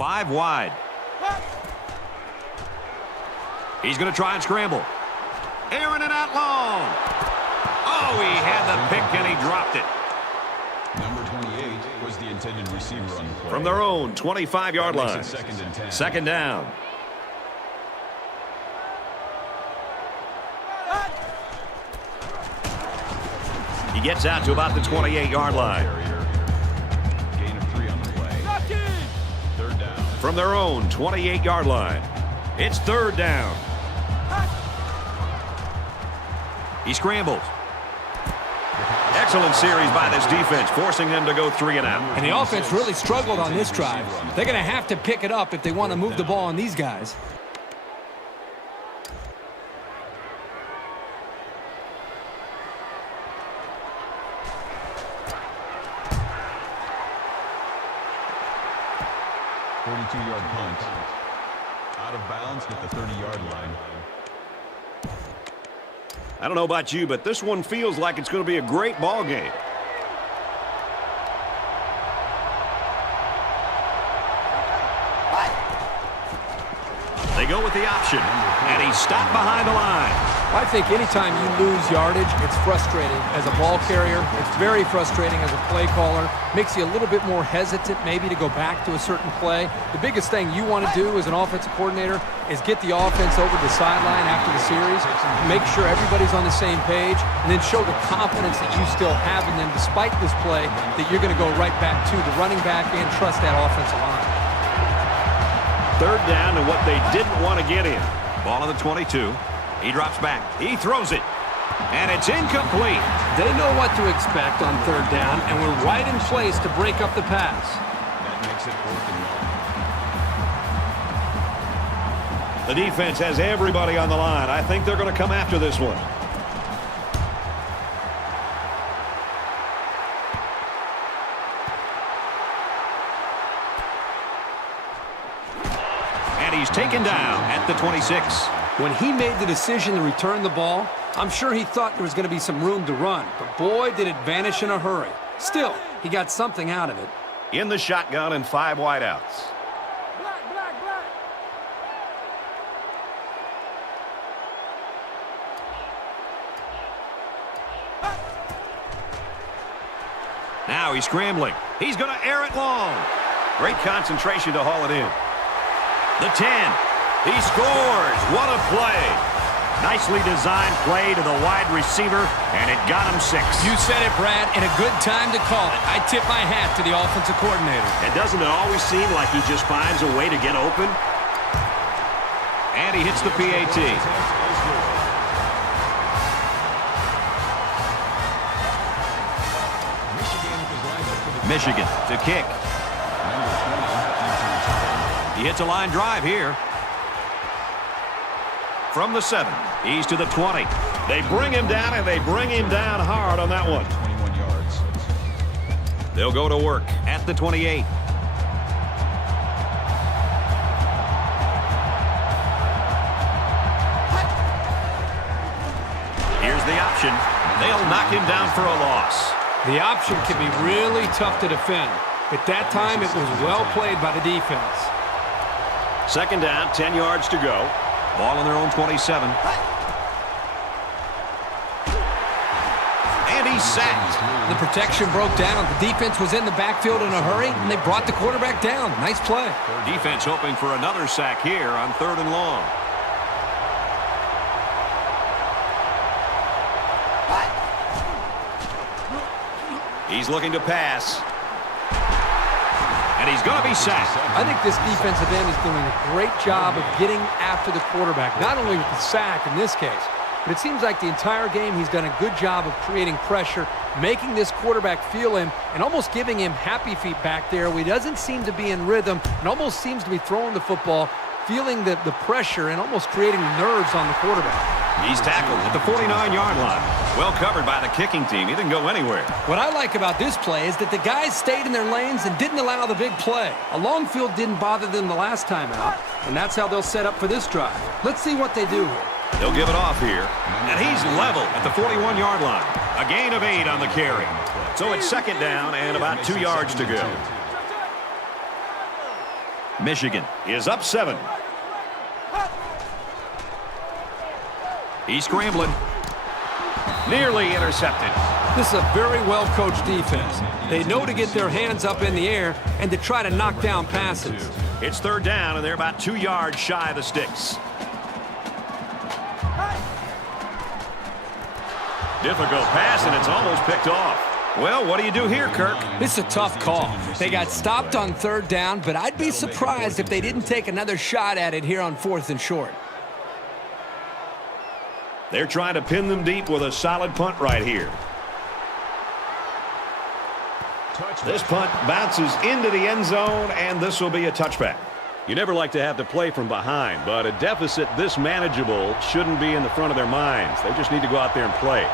5 wide. He's going to try and scramble. Airing it out long. Oh, he had the pick and he dropped it. Number 28 was the intended receiver on the play. From their own 25-yard line. Second and 10. Second down. He gets out to about the 28-yard line. Gain of 3 on the play. Third down. From their own 28-yard line. It's third down. He scrambles. Excellent series by this defense, forcing them to go 3 and out. And the offense really struggled on this drive. They're going to have to pick it up if they want to move the ball on these guys. Yard punt. Out of bounds at the 30-yard line. I don't know about you, but this one feels like it's going to be a great ball game. They go with the option, and he's stopped behind the line. I think anytime you lose yardage, it's frustrating as a ball carrier. It's very frustrating as a play caller. Makes you a little bit more hesitant maybe to go back to a certain play. The biggest thing you want to do as an offensive coordinator is get the offense over the sideline after the series, make sure everybody's on the same page, and then show the confidence that you still have in them despite this play, that you're going to go right back to the running back and trust that offensive line. Third down and what they didn't want to get in. Ball on the 22. He drops back. He throws it. And it's incomplete. They know what to expect on third down, and we're right in place to break up the pass. That makes it 4th and long. The defense has everybody on the line. I think they're going to come after this one. And he's taken down at the 26. When he made the decision to return the ball, I'm sure he thought there was going to be some room to run. But boy, did it vanish in a hurry. Still, he got something out of it. In the shotgun and 5 wideouts. Now he's scrambling. He's going to air it long. Great concentration to haul it in. The 10. He scores. What a play. Nicely designed play to the wide receiver, and it got him 6. You said it, Brad, and a good time to call it. I tip my hat to the offensive coordinator. And doesn't it always seem like he just finds a way to get open? And he hits the PAT. Michigan to kick. He hits a line drive here. From the 7, he's to the 20. They bring him down, and they bring him down hard on that one. 21 yards. They'll go to work at the 28. Here's the option. They'll knock him down for a loss. The option can be really tough to defend. At that time, it was well played by the defense. Second down, 10 yards to go. Ball on their own 27. And he's sacked. The protection broke down. The defense was in the backfield in a hurry, and they brought the quarterback down. Nice play. Defense hoping for another sack here on 3rd and long. He's looking to pass. And he's going to be sacked. I think this defensive end is doing a great job of getting after the quarterback, not only with the sack in this case, but it seems like the entire game he's done a good job of creating pressure, making this quarterback feel him, and almost giving him happy feet back there where he doesn't seem to be in rhythm and almost seems to be throwing the football, feeling the pressure and almost creating nerves on the quarterback. He's tackled at the 49-yard line. Well covered by the kicking team. He didn't go anywhere. What I like about this play is that the guys stayed in their lanes and didn't allow the big play. A long field didn't bother them the last time out, and that's how they'll set up for this drive. Let's see what they do here. They'll give it off here, and he's level at the 41-yard line. A gain of 8 on the carry. So it's second down and about 2 yards to go. Michigan is up 7. He's scrambling. Nearly intercepted. This is a very well-coached defense. They know to get their hands up in the air and to try to knock down passes. It's third down, and they're about 2 yards shy of the sticks. Difficult pass, and it's almost picked off. Well, what do you do here, Kirk? This is a tough call. They got stopped on third down, but I'd be surprised if they didn't take another shot at it here on 4th and short. They're trying to pin them deep with a solid punt right here. This punt bounces into the end zone, and this will be a touchback. You never like to have to play from behind, but a deficit this manageable shouldn't be in the front of their minds. They just need to go out there and play.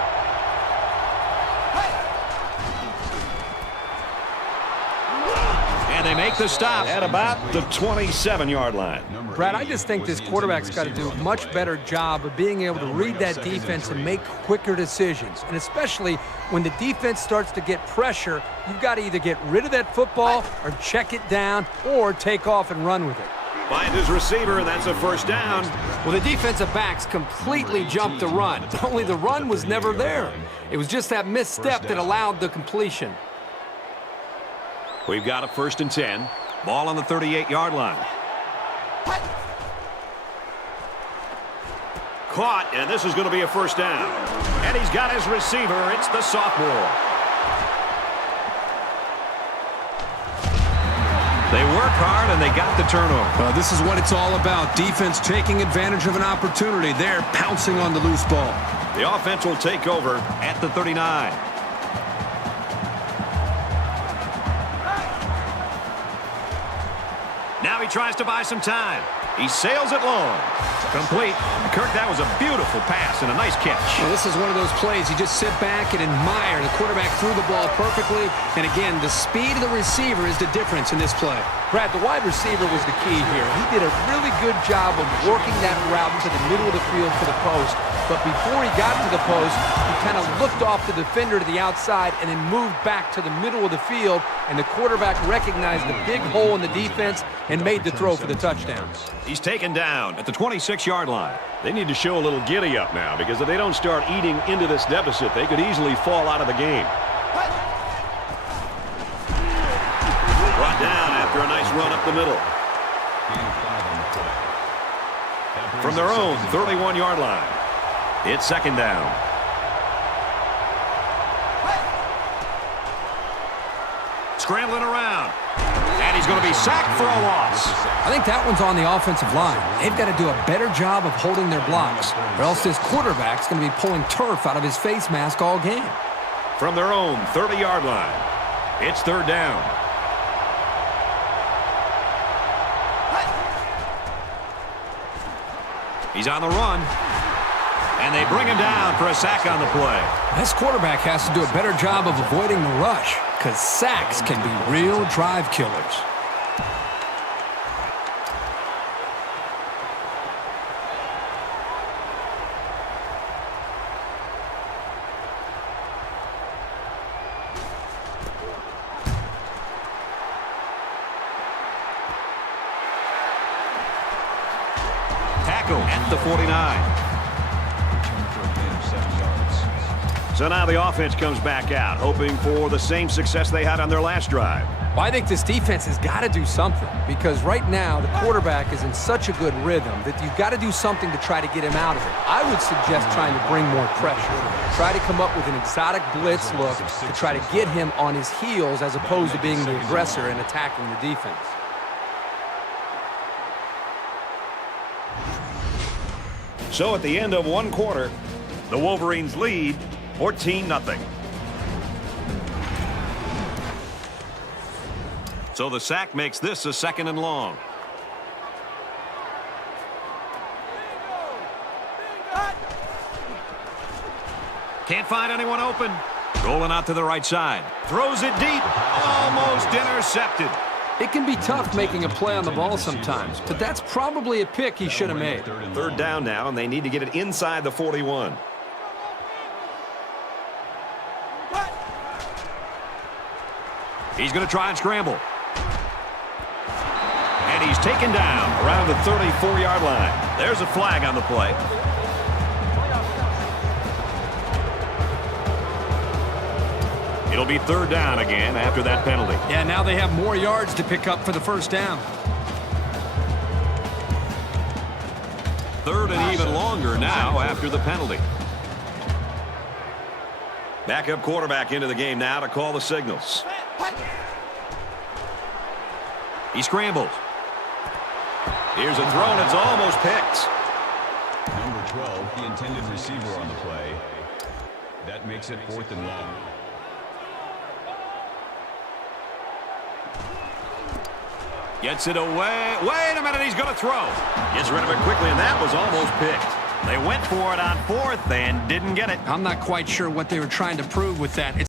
And they make the stop at about the 27-yard line. Brad, I just think this quarterback's got to do a much better job of being able to read that defense and make quicker decisions. And especially when the defense starts to get pressure, you've got to either get rid of that football or check it down or take off and run with it. Find his receiver, and that's a first down. Well, the defensive backs completely jumped the run. Only the run was never there. It was just that misstep that allowed the completion. We've got a 1st and 10. Ball on the 38-yard line. Caught, and this is going to be a first down. And he's got his receiver. It's the sophomore. They work hard, and they got the turnover. This is what it's all about. Defense taking advantage of an opportunity. They're pouncing on the loose ball. The offense will take over at the 39. Now he tries to buy some time. He sails it long. Complete. Kirk, that was a beautiful pass and a nice catch. Well, this is one of those plays you just sit back and admire. The quarterback threw the ball perfectly. And again, the speed of the receiver is the difference in this play. Brad, the wide receiver was the key here. He did a really good job of working that route to the middle of the field for the post. But before he got to the post, he kind of looked off the defender to the outside and then moved back to the middle of the field. And the quarterback recognized the big hole in the defense and made the throw for the touchdown. He's taken down at the 26-yard line. They need to show a little giddy-up now, because if they don't start eating into this deficit, they could easily fall out of the game. Brought down after a nice run up the middle. From their own 31-yard line, it's 2nd down. Scrambling around. And he's going to be sacked for a loss. I think that one's on the offensive line. They've got to do a better job of holding their blocks, or else this quarterback's going to be pulling turf out of his face mask all game. From their own 30-yard line, it's 3rd down. He's on the run. And they bring him down for a sack on the play. This quarterback has to do a better job of avoiding the rush, because sacks can be real drive killers. Tackle at the 49. So now the offense comes back out, hoping for the same success they had on their last drive. Well, I think this defense has got to do something, because right now the quarterback is in such a good rhythm that you've got to do something to try to get him out of it. I would suggest trying to bring more pressure. Try to come up with an exotic blitz look to try to get him on his heels as opposed to being the aggressor and attacking the defense. So at the end of one quarter, the Wolverines lead 14-0. So the sack makes this a 2nd and long. Can't find anyone open. Rolling out to the right side. Throws it deep. Almost intercepted. It can be tough making a play on the ball sometimes, but that's probably a pick he should have made. 3rd down now, and they need to get it inside the 41. He's going to try and scramble. And he's taken down around the 34-yard line. There's a flag on the play. It'll be third down again after that penalty. Yeah, now they have more yards to pick up for the first down. Third and even longer now after the penalty. Backup quarterback into the game now to call the signals. He scrambles. Here's a throw, and it's almost picked. Number 12, the intended receiver on the play. That makes it 4th and long. Gets it away. Wait a minute, he's going to throw. Gets rid of it quickly, and that was almost picked. They went for it on 4th and didn't get it. I'm not quite sure what they were trying to prove with that.